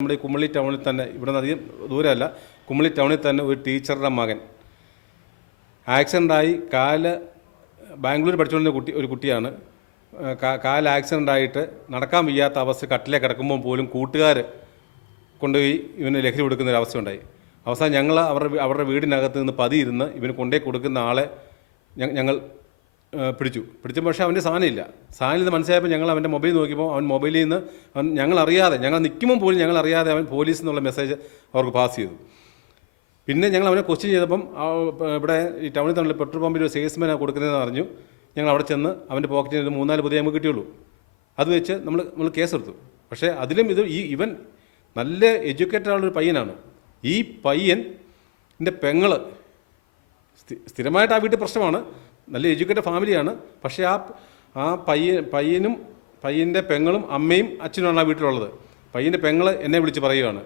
നമ്മുടെ ഈ കുമളി ടൗണിൽ തന്നെ ഇവിടെ നിന്ന് അധികം ദൂരമല്ല കുമളി ടൗണിൽ തന്നെ ഒരു ടീച്ചറുടെ മകൻ. ആക്സിഡന്റായി കാൽ ബാംഗ്ലൂർ പഠിച്ചുകൊണ്ടിരുന്ന കുട്ടി ഒരു കുട്ടിയാണ്. കാൽ ആക്സിഡന്റ് കാൽ ആക്സിഡന്റായിട്ട് നടക്കാൻ വയ്യാത്ത അവസ്ഥ കട്ടിലേ കിടക്കുമ്പോൾ പോലും കൂട്ടുകാർ കൊണ്ടുപോയി ഇവന് ലഹരി കൊടുക്കുന്ന ഒരു അവസ്ഥയുണ്ടായി. അവസാനം ഞങ്ങൾ അവരുടെ അവരുടെ വീടിനകത്ത് നിന്ന് പതിയിരുന്ന് ഇവന് കൊണ്ടേ കൊടുക്കുന്ന ആളെ ഞങ്ങൾ പിടിച്ചു. പിടിച്ച പക്ഷേ അവന്റെ സാധനമില്ല. സാധനം ഇത് മനസ്സിലായപ്പോൾ ഞങ്ങൾ അവന്റെ മൊബൈൽ നോക്കിയപ്പോൾ അവൻ മൊബൈലിൽ നിന്ന് അവൻ ഞങ്ങൾ അറിയാതെ ഞങ്ങൾ നിൽക്കുമ്പോൾ പോലും ഞങ്ങൾ അറിയാതെ അവൻ പോലീസ് എന്നുള്ള മെസ്സേജ് അവർക്ക് പാസ് ചെയ്തു. പിന്നെ ഞങ്ങൾ അവനെ ക്വസ്റ്റ്യൻ ചെയ്തപ്പം ഇവിടെ ഈ ടൗണിൽ തന്നെ പെട്രോൾ പമ്പിൽ ഒരു സെയിൽസ്മാനാണ് കൊടുക്കുന്നതെന്ന് അറിഞ്ഞു. ഞങ്ങൾ അവിടെ ചെന്ന് അവന്റെ പോക്കറ്റിൽ ഒരു മൂന്നാൽ പുതിയ നമുക്ക് കിട്ടിയുള്ളൂ. അത് വെച്ച് നമ്മൾ നമ്മൾ കേസെടുത്തു പക്ഷേ അതിലും ഇത് ഈ ഇവൻ നല്ല എഡ്യൂക്കേറ്റഡ് ആയുള്ളൊരു പയ്യനാണ്. ഈ പയ്യൻ എന്റെ പെങ്ങൾ സ്ഥിരമായിട്ട് ആ വീട്ടിൽ പ്രശ്നമാണ്. നല്ല എഡ്യൂക്കേറ്റഡ് ഫാമിലിയാണ്. പക്ഷേ ആ ആ പയ്യൻ പയ്യനും പയ്യന്റെ പെങ്ങളും അമ്മയും അച്ഛനുമാണ് ആ വീട്ടിലുള്ളത്. പയ്യന്റെ പെങ്ങൾ എന്നെ വിളിച്ച് പറയുകയാണ്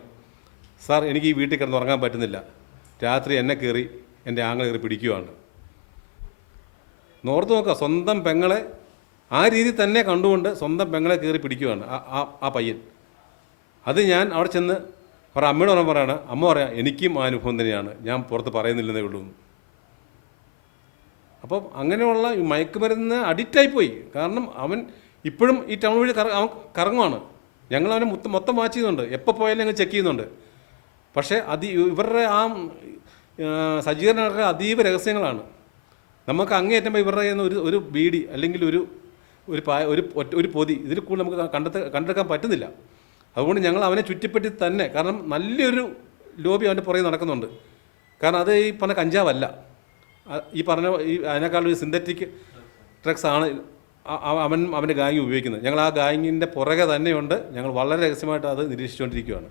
സാർ എനിക്ക് ഈ വീട്ടിൽ കിടന്ന് ഉറങ്ങാൻ പറ്റുന്നില്ല. രാത്രി എന്നെ കയറി എന്റെ ആങ്ങൾ കയറി പിടിക്കുകയാണ് നോർത്ത് നോക്കുക സ്വന്തം പെങ്ങളെ ആ രീതി തന്നെ കണ്ടുകൊണ്ട് സ്വന്തം പെങ്ങളെ കയറി പിടിക്കുകയാണ് ആ- ആ പയ്യൻ. അത് ഞാൻ അവിടെ ചെന്ന് പറ അമ്മയോട് പറയാണ് അമ്മ പറയാം എനിക്കും ആ അനുഭവം തന്നെയാണ്. ഞാൻ പുറത്ത് പറയുന്നില്ലെന്നേ ഉള്ളൂ. അപ്പം അങ്ങനെയുള്ള ഈ മയക്കുമരുന്ന് അഡിക്റ്റായി പോയി കാരണം അവൻ ഇപ്പോഴും ഈ ടൗൺ വഴി കറ അവൻ കറങ്ങുവാണ്. ഞങ്ങൾ അവനെ മൊത്തം മൊത്തം വാച്ച് ചെയ്യുന്നുണ്ട്. എപ്പോൾ പോയാലും ഞങ്ങൾ ചെക്ക് ചെയ്യുന്നുണ്ട്. പക്ഷേ അതി ഇവരുടെ ആ സജ്ജീകരണങ്ങളൊക്കെ അതീവ രഹസ്യങ്ങളാണ്. നമുക്ക് അങ്ങേയറ്റം ഇവരുടെ കയ്യിൽ നിന്ന് ഒരു ഒരു ബീഡി അല്ലെങ്കിൽ ഒരു ഒരു പായ ഒരു ഒരു പൊതി ഇതിൽ കൂടുതൽ നമുക്ക് കണ്ടെത്ത കണ്ടെടുക്കാൻ പറ്റുന്നില്ല. അതുകൊണ്ട് ഞങ്ങൾ അവനെ ചുറ്റിപ്പറ്റി തന്നെ കാരണം നല്ലൊരു ലോബി അവന്റെ പുറകെ നടക്കുന്നുണ്ട്. കാരണം അത് ഈ പറഞ്ഞ കഞ്ചാവല്ല. ഈ പറഞ്ഞ ഈ അതിനേക്കാളും ഒരു സിന്തറ്റിക് ഡ്രഗ്സ് ആണ് അവൻ അവന്റെ ഗാങ് ഉപയോഗിക്കുന്നത്. ഞങ്ങൾ ആ ഗാങ്ങിന്റെ പുറകെ തന്നെയുണ്ട്. ഞങ്ങൾ വളരെ രഹസ്യമായിട്ട് അത് നിരീക്ഷിച്ചുകൊണ്ടിരിക്കുകയാണ്.